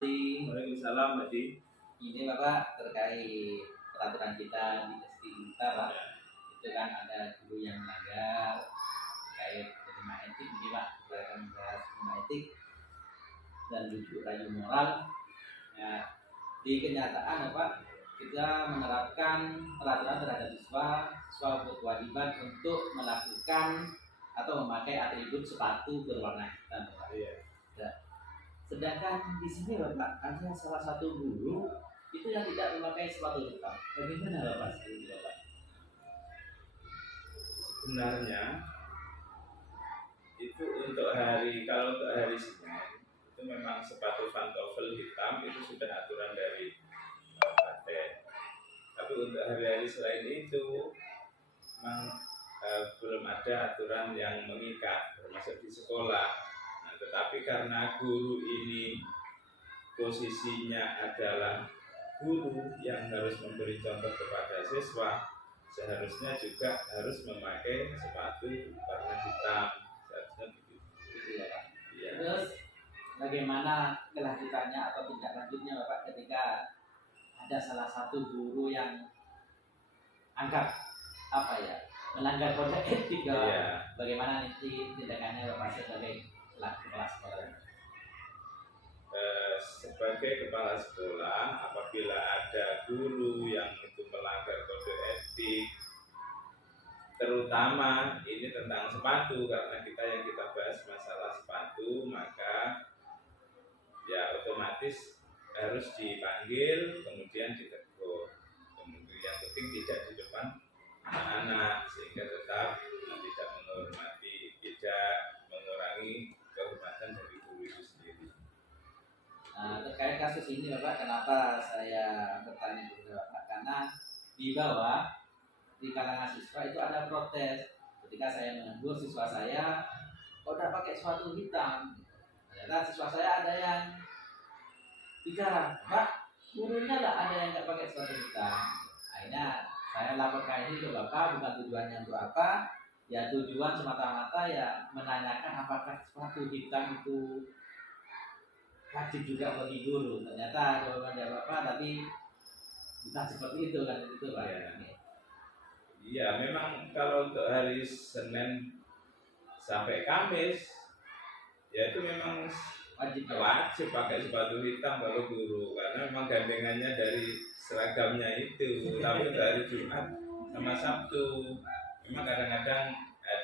Waalaikumsalam, Mbak Di. Ini Bapak terkait peraturan kita di SD kita Pak, itu kan ada guru yang melanggar terkait terima etik, ini Pak kita akan membahas terima etik dan bujuk rayu moral. Nah, di kenyataan Bapak kita menerapkan peraturan terhadap siswa berkewajiban untuk melakukan atau memakai atribut sepatu berwarna hitam Bapak. Nah, sedangkan di sini Bapak ada salah satu guru itu yang tidak memakai sepatu hitam. Bagaimana Bapak? Sebenarnya itu kalau untuk hari Senin itu memang sepatu pantofel hitam itu sudah aturan dari Kabupaten. Tapi untuk hari-hari selain itu memang belum ada aturan yang mengikat termasuk di sekolah. Nah, tetapi karena guru ini posisinya adalah guru yang harus memberi contoh kepada siswa, seharusnya juga harus memakai sepatu warna hitam. Seharusnya begitu. Ya, Pak. Ya. Terus bagaimana kelanjutannya atau tindak lanjutnya Bapak ketika ada salah satu guru yang anggap melanggar kode etik? Ya. Bagaimana nanti tindakannya Bapak sebagai kepala sekolah? Sebagai kepala sekolah, apabila ada guru yang itu melanggar kode etik, terutama ini tentang sepatu, karena yang kita bahas masalah sepatu, maka ya otomatis harus dipanggil, kemudian ditegur. Kemudian yang penting tidak di depan anak-anak, sehingga tetap tidak mengurangi kehormatan dari guru itu sendiri. Nah, terkait kasus ini Bapak, kenapa saya bertanya kepada Bapak? Karena di bawah, di kalangan siswa itu ada protes ketika saya menegur siswa saya, kok udah pakai sepatu hitam. Ternyata siswa saya ada yang bicara, Pak, gurunya lah ada yang nggak pakai sepatu hitam. Akhirnya saya laporkan ini ke Bapak, bukan tujuannya untuk apa, ya tujuan semata-mata ya menanyakan apakah sepatu hitam itu wajib juga bagi guru. Ternyata jawabannya Bapak tapi bukan seperti itu kan, itu Pak. Iya, memang kalau untuk hari Senin sampai Kamis ya itu memang wajib pakai sepatu hitam kalau guru, karena memang gandengannya dari seragamnya itu. Tapi untuk hari Jumat sama Sabtu memang kadang-kadang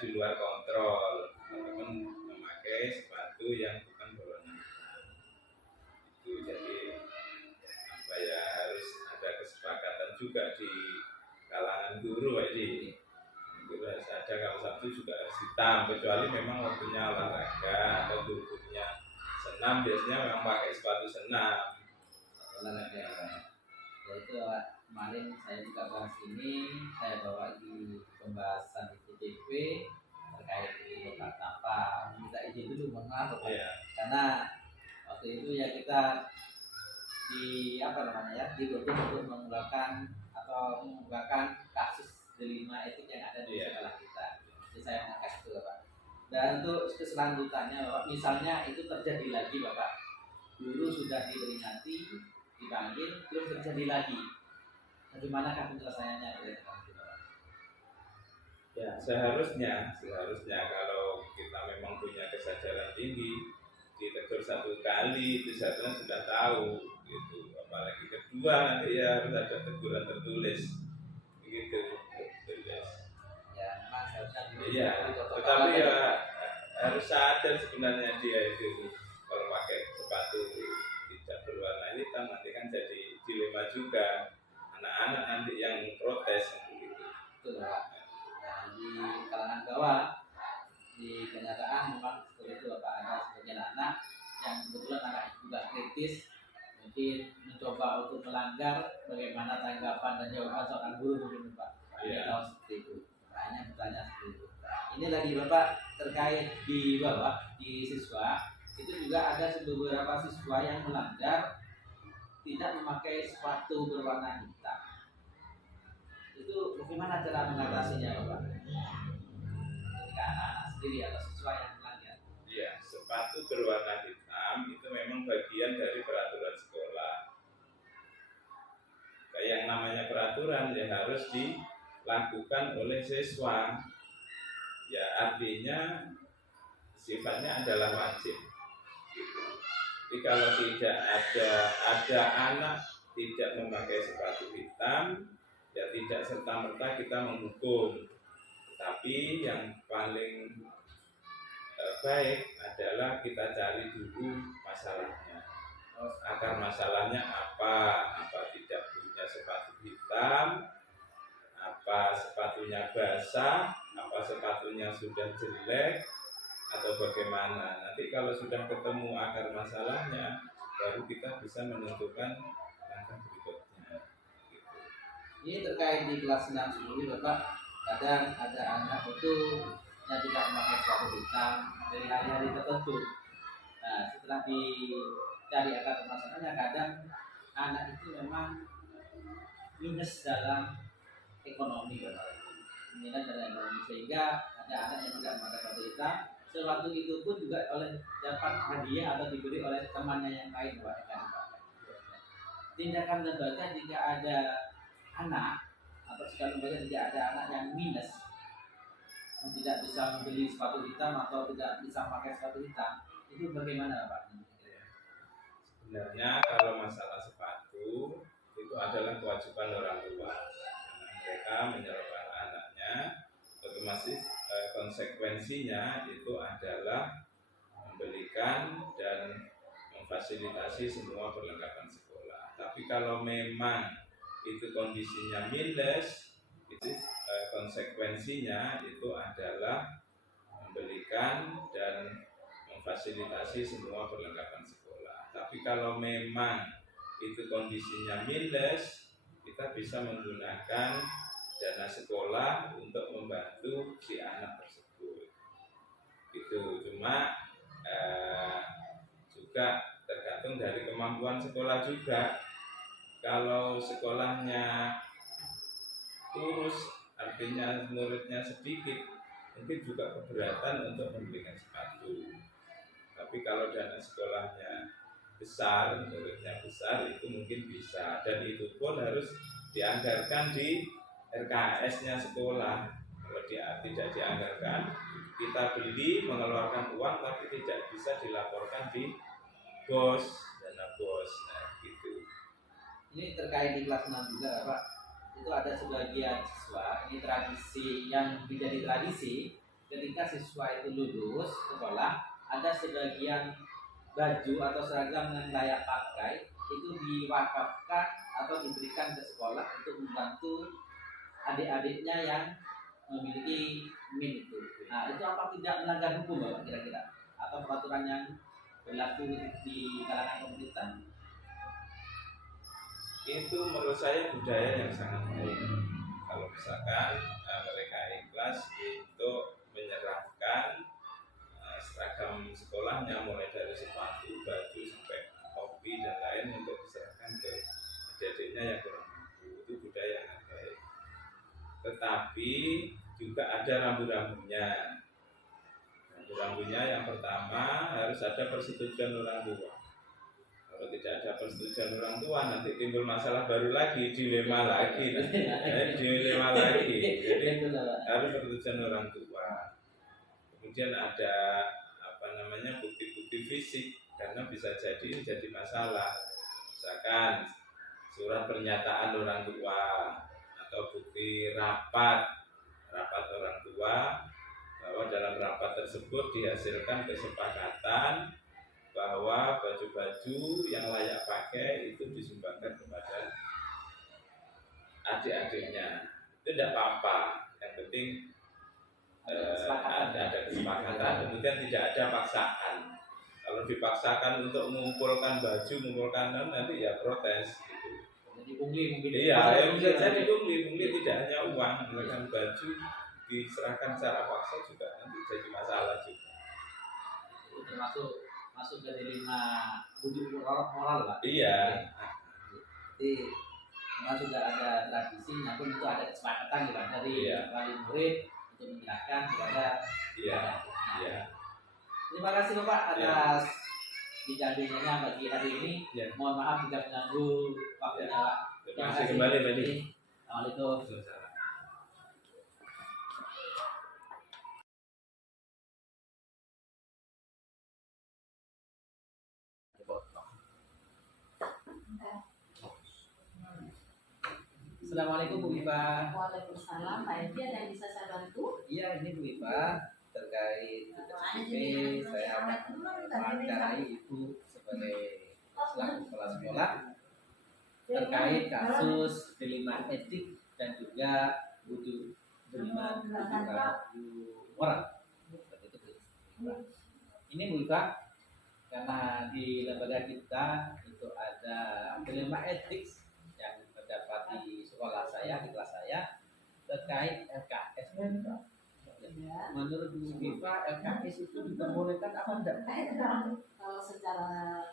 di luar kontrol, teman-teman memakai sepatu yang bukan berwarna hitam. Itu jadi harus ada kesepakatan juga di kalangan guru ini. Guru harus ada, kalau Sabtu juga harus hitam, kecuali memang waktunya olahraga atau gurunya senam, biasanya memang pakai sepatu senam. Olahraga ya. Yaitu kemarin saya juga bahas ini, saya bawa di pembahasan di TTP terkait itu Bapak tanpa minta izin dulu, mohon maaf Bapak. Karena waktu itu ya kita dituntut untuk mengembangkan kasus delima etik yang ada di sekolah kita. Jadi saya mengangkat itu Bapak. Dan untuk keselanjutannya Bapak, misalnya itu terjadi lagi Bapak, guru sudah diperingati, dipanggil, terus terjadi lagi, bagaimanakah penyelesaiannya? Ya, seharusnya kalau kita memang punya kesadaran tinggi, ditegur satu kali itu seharusnya sudah tahu gitu. Apalagi kedua nanti ya harus ada teguran tertulis begitu. Ya, memang seharusnya. Iya, tetapi ya harus sadar sebenarnya dia itu kalau pakai sepatu tidak berwarna hitam nanti kan jadi dilema juga, anak-anak nanti yang protes begitu. Betul Pak. Nah, di kalangan bawah di kenyataan memang seperti itu Bapak, ada sebagian anak yang kebetulan anak juga kritis, mungkin mencoba untuk melanggar, bagaimana tanggapan dan jawaban seorang guru mungkin Pak. Tahu seperti itu. Makanya bertanya seperti itu. Ini lagi Bapak terkait di bawah di siswa, itu juga ada beberapa siswa yang melanggar tidak memakai sepatu berwarna hitam. Itu bagaimana cara mengatasinya Bapak? Ketika anak-anak sendiri atau siswa yang melanggar. Iya, sepatu berwarna hitam itu memang bagian dari peraturan yang namanya peraturan ya harus dilakukan oleh siswa. Ya artinya sifatnya adalah wajib. Jadi kalau tidak ada anak tidak memakai sepatu hitam, ya tidak serta-merta kita menghukum. Tapi yang paling baik adalah kita cari dulu masalahnya. Akar masalahnya apa tidak punya sepatu hitam, apa sepatunya basah, apa sepatunya sudah jelek, atau bagaimana. Nanti kalau sudah ketemu akar masalahnya, baru kita bisa menentukan langkah berikutnya. Gitu. Ini terkait di kelas 6 ini Bapak, kadang ada anak itu yang tidak memakai sepatu hitam dari hari-hari tertentu. Nah, setelah dicari akar permasalahannya, kadang anak itu memang minus dalam ekonomi, Bapak. Minus dalam ekonomi, sehingga ada anak yang tidak memakai sepatu hitam. Sesuatu itu pun juga dapat hadiah atau diberi oleh temannya yang lain, Pak. Tindakan lembaga jika ada anak atau jika lembaga tidak ada anak yang minus, yang tidak bisa membeli sepatu hitam atau tidak bisa pakai sepatu hitam, itu bagaimana, Pak? Sebenarnya kalau masalah sepatu itu adalah kewajiban orang tua, karena mereka menyerahkan anaknya, otomatis konsekuensinya itu adalah membelikan dan memfasilitasi semua perlengkapan sekolah. Tapi kalau memang itu kondisinya minus, itu konsekuensinya itu adalah membelikan dan memfasilitasi semua perlengkapan sekolah. Tapi kalau memang itu kondisinya minus, kita bisa menggunakan dana sekolah untuk membantu si anak tersebut. Itu cuma juga tergantung dari kemampuan sekolah juga. Kalau sekolahnya kurus, artinya muridnya sedikit, mungkin juga keberatan untuk membelikan sepatu. Tapi kalau dana sekolahnya besar, muridnya besar, itu mungkin bisa. Dan itu pun harus dianggarkan di RKS-nya sekolah. Kalau tidak dianggarkan, kita beli mengeluarkan uang tapi tidak bisa dilaporkan di BOS, dana BOS. Nah, gitu. Ini terkait di kelas 6 juga, Pak. Itu ada sebagian siswa, ini tradisi yang menjadi tradisi, ketika siswa itu lulus sekolah, ada sebagian baju atau seragam yang layak pakai itu diwakafkan atau diberikan ke sekolah untuk membantu adik-adiknya yang memiliki min itu. Nah, itu apa tidak melanggar hukum, Bapak, kira-kira? Atau peraturan yang berlaku di kalangan pemerintah? Itu menurut saya budaya yang sangat baik. Kalau misalkan mereka ikhlas untuk menyerahkan seragam sekolahnya, mulai dari sepatu, baju sampai topi dan lain, untuk diserahkan ke adik-adiknya yang kurang mampu, itu budaya yang baik. Tetapi juga ada rambu-rambunya. Rambu-rambunya yang pertama harus ada persetujuan orang tua. Kalau tidak ada persetujuan orang tua, nanti timbul masalah baru lagi, dilema lagi, dilema lagi. Jadi harus persetujuan orang tua. Kemudian ada bukti-bukti fisik, karena bisa jadi masalah. Misalkan surat pernyataan orang tua atau bukti rapat orang tua, bahwa dalam rapat tersebut dihasilkan kesepakatan bahwa baju-baju yang layak pakai itu disumbangkan kepada adik-adiknya. Itu tidak apa-apa, yang penting ada kesepakatan, kemudian tidak ada paksaan. Kalau dipaksakan untuk mengumpulkan baju, nanti ya protes gitu. Jadi pungli mungkin. Iya, yang bisa jadi pungli tidak hanya uang, misalkan baju diserahkan secara paksa juga nanti jadi masalah juga. Itu masuk dari 5 bujuk moral, Pak. Iya. Jadi memang sudah ada tradisi, namun itu ada kesepakatan juga dari wali murid untuk menyerahkan kepada Terima kasih Bapak atas bicara bagi hari ini. Mohon maaf jika mengganggu waktunya, Pak. Terima kasih kembali tadi. Assalamualaikum. Assalamualaikum Bu Iva. Waalaikumsalam, Pak Edi, ada yang bisa saya bantu? Iya, ini Bu Iva terkait SPP. Saya akan mewawancarai Ibu sebagai selaku kepala sekolah terkait kasus dilema etik dan juga butuh dilema orang. Seperti itu, Bu Iva. Ini Bu Iva, karena di lembaga kita itu ada dilema etik yang terdapat di sekolah saya, di kelas saya terkait LKS. Ya. Menurut Bu Viva, LKS itu diperbolehkan apa enggak? Kalau secara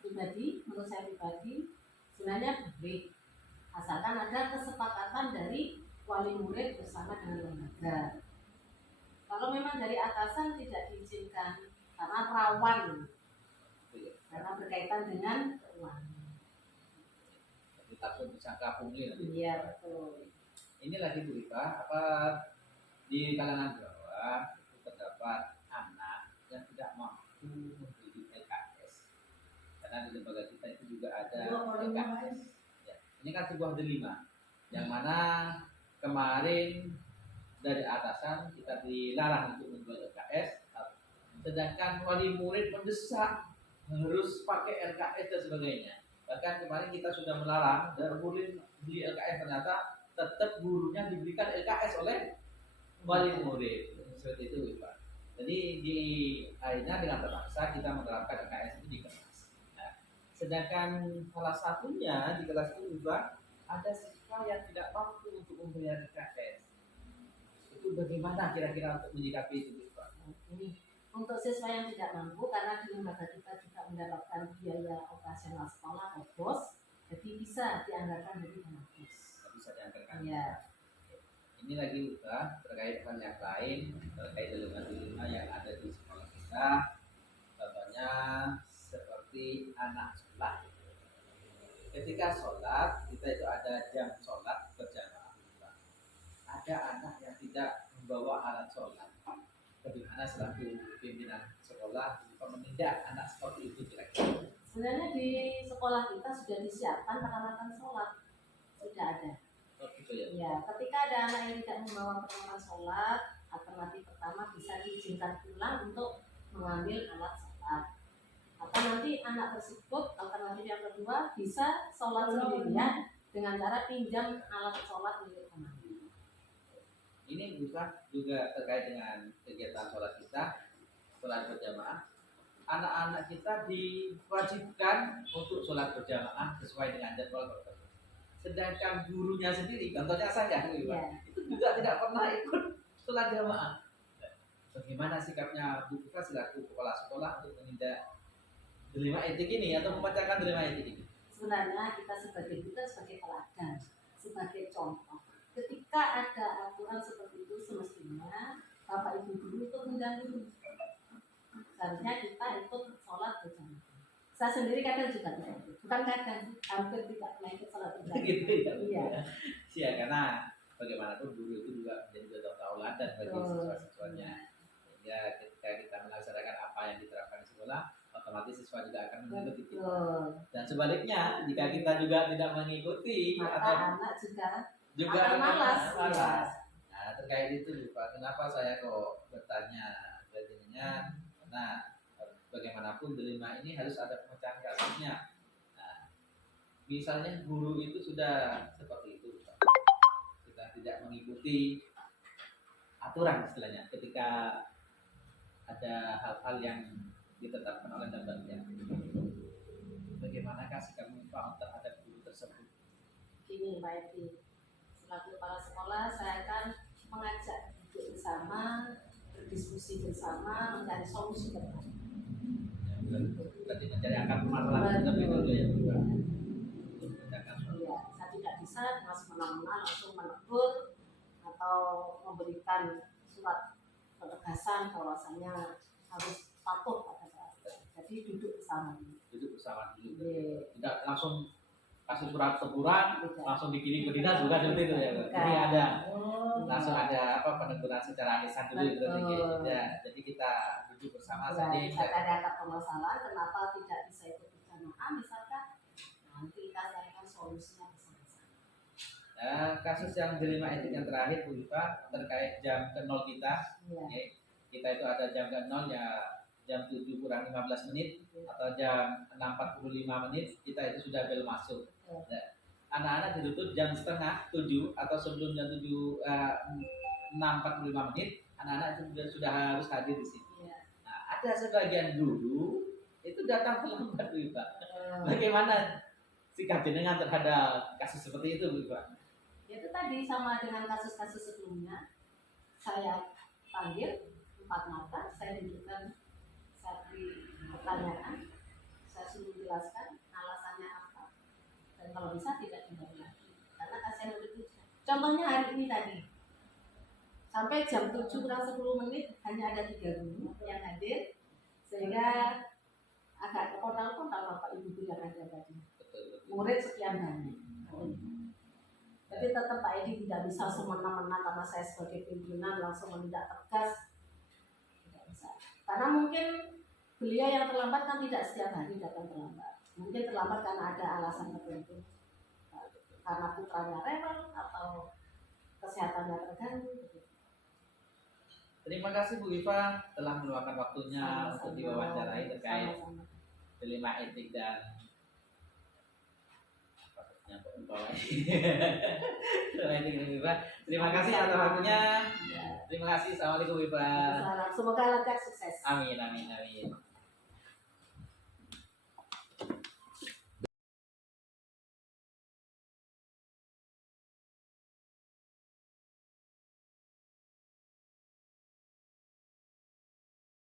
pribadi, menurut saya pribadi, sebenarnya boleh. Asalkan ada kesepakatan dari wali murid bersama dengan lembaga. Kalau memang dari atasan tidak diizinkan karena rawan, karena berkaitan dengan keuangan. Jadi takut disangka pungli. Iya, betul. Ini lagi Bu Viva, apa di kalangan bawah itu terdapat anak yang tidak mampu mendidik LKS. Karena di lembaga kita itu juga ada LKS. Ya, ini kan sebuah dilema yang mana kemarin dari atasan kita dilarang untuk membuat LKS, sedangkan wali murid mendesak harus pakai LKS dan sebagainya. Bahkan kemarin kita sudah melarang dan murid di LKS, ternyata tetap gurunya diberikan LKS oleh wali murid. Seperti itu Pak. Jadi di akhirnya dengan terpaksa kita menerapkan LKS itu di kelas. Nah, sedangkan salah satunya di kelas itu juga ada siswa yang tidak mampu untuk membayar LKS. Itu bagaimana kira-kira untuk menyikapi itu Pak? Ini untuk siswa yang tidak mampu, karena di lembaga kita juga mendapatkan biaya operasional sekolah BOS, jadi bisa dianggarkan dari dana BOS. Bisa dianggarkan. Iya. Ini lagi juga terkait hal yang lain, terkait dilema-dilema yang ada di sekolah kita. Contohnya seperti anak sholat. Ketika sholat, kita itu ada jam sholat berjamaah. Ada anak yang tidak membawa alat sholat. Bagaimana selaku pimpinan sekolah menindak anak seperti itu kira-kira? Sebenarnya di sekolah kita sudah disiapkan peralatan sholat, sudah ada. Oh, gitu ya. Ya, ketika ada anak yang tidak membawa peralatan sholat, alternatif pertama bisa diizinkan pulang untuk mengambil alat sholat. Atau nanti anak tersebut, alternatif yang kedua, bisa sholat sendirian dengan cara pinjam alat sholat milik teman. Ini juga terkait dengan kegiatan sholat kita, sholat berjamaah. Anak-anak kita diwajibkan untuk sholat berjamaah sesuai dengan jadwal tertentu. Sedangkan gurunya sendiri, contohnya saya, itu juga tidak pernah ikut sholat jamaah. Bagaimana sikapnya Bu Viva selaku kepala sekolah untuk menindak dilema etik ini atau memecahkan dilema etik ini? Sebenarnya kita sebagai teladan, sebagai contoh. Ketika ada aturan seperti itu, semestinya Bapak Ibu guru itu mendampingi. Seharusnya kita ikut sholat berjamaah. Saya sendiri kadang juga tidak ikut. Bukan kadang, hampir tidak pernah ikut sholat berjamaah. Gitu ya. Iya. Ya, karena bagaimanapun guru itu juga menjadi contoh tauladan bagi siswa-siswanya. Sehingga ketika kita melaksanakan apa yang diterapkan di sekolah, otomatis siswa juga akan mengikuti kita. Dan sebaliknya, jika kita juga tidak mengikuti, maka atau anak juga akan malas. Nah, terkait itu Pak, kenapa saya kok bertanya jadinya? Karena bagaimanapun dilema ini harus ada pemecahan kasusnya. Nah, misalnya guru itu sudah seperti itu, Pak. Kita tidak mengikuti aturan istilahnya ketika ada hal-hal yang ditetapkan oleh lembaga. Bagaimanakah sikap Pak terhadap guru tersebut? Gini Pak Edi, selaku kepala sekolah saya akan mengajak duduk bersama, berdiskusi bersama, mencari solusi bersama. Berarti mencari akar permasalahan lebih dulu ya Bu. Iya, saya tidak bisa dengan semena-mena langsung menegur atau memberikan surat ketegasan bahwasanya harus patuh pada peraturan. Jadi duduk bersama. Duduk bersama dulu. Iya. Tidak langsung kasus surat teguran Tidak. langsung dikirim ke dinas, bukan seperti itu ya, Bu? Bukan. Jadi ada Oh, langsung ada apa peneguran secara lisan dulu berarti Betul. gitu. Ya, jadi kita duduk bersama ya, tadi. kita ada permasalahan kenapa tidak bisa ikut keagamaan misalkan, nanti kita carikan solusinya bersama-sama. Kasus yang dilema etik yang terakhir Bu Iva terkait jam ke 0 kita. Iya. Oke. Kita itu ada jam ke 0 ya jam 7 kurang 15 menit atau jam 6.45 menit kita itu sudah bel masuk. Betul. Ya. Anak-anak dituntut jam setengah 7 atau sebelum jam 7 6.45 menit anak-anak itu sudah harus hadir di sini. Iya. Nah, ada sebagian guru itu datang terlambat Bu Iva. Eh, Bagaimana sikap jenengan terhadap kasus seperti itu Bu Iva? itu tadi sama dengan kasus-kasus sebelumnya, saya panggil 4 mata, saya tunjukkan satu pertanyaan, saya suruh jelaskan alasannya apa, dan kalau bisa tidak kembali lagi karena kasihan udah ujian. Contohnya hari ini tadi sampai jam 7 kurang 10 menit hanya ada 3 guru yang hadir, sehingga agak kepontal-pontal Bapak Ibu yang ada tadi, Betul. murid sekian banyak. Jadi tetap Pak Edi tidak bisa semena-mena karena saya sebagai pimpinan langsung menindak tegas, tidak bisa. Karena mungkin beliau yang terlambat kan tidak setiap hari datang terlambat. Mungkin terlambat karena ada alasan tertentu, karena putranya rewel atau kesehatannya terganggu. Terima kasih Bu Iva telah meluangkan waktunya untuk diwawancarai terkait Sama-sama. dilema etik dan Terima kasih atas waktunya. Ya. Terima kasih. Assalamualaikum Bu Iva. Semoga lancar sukses. Amin amin amin.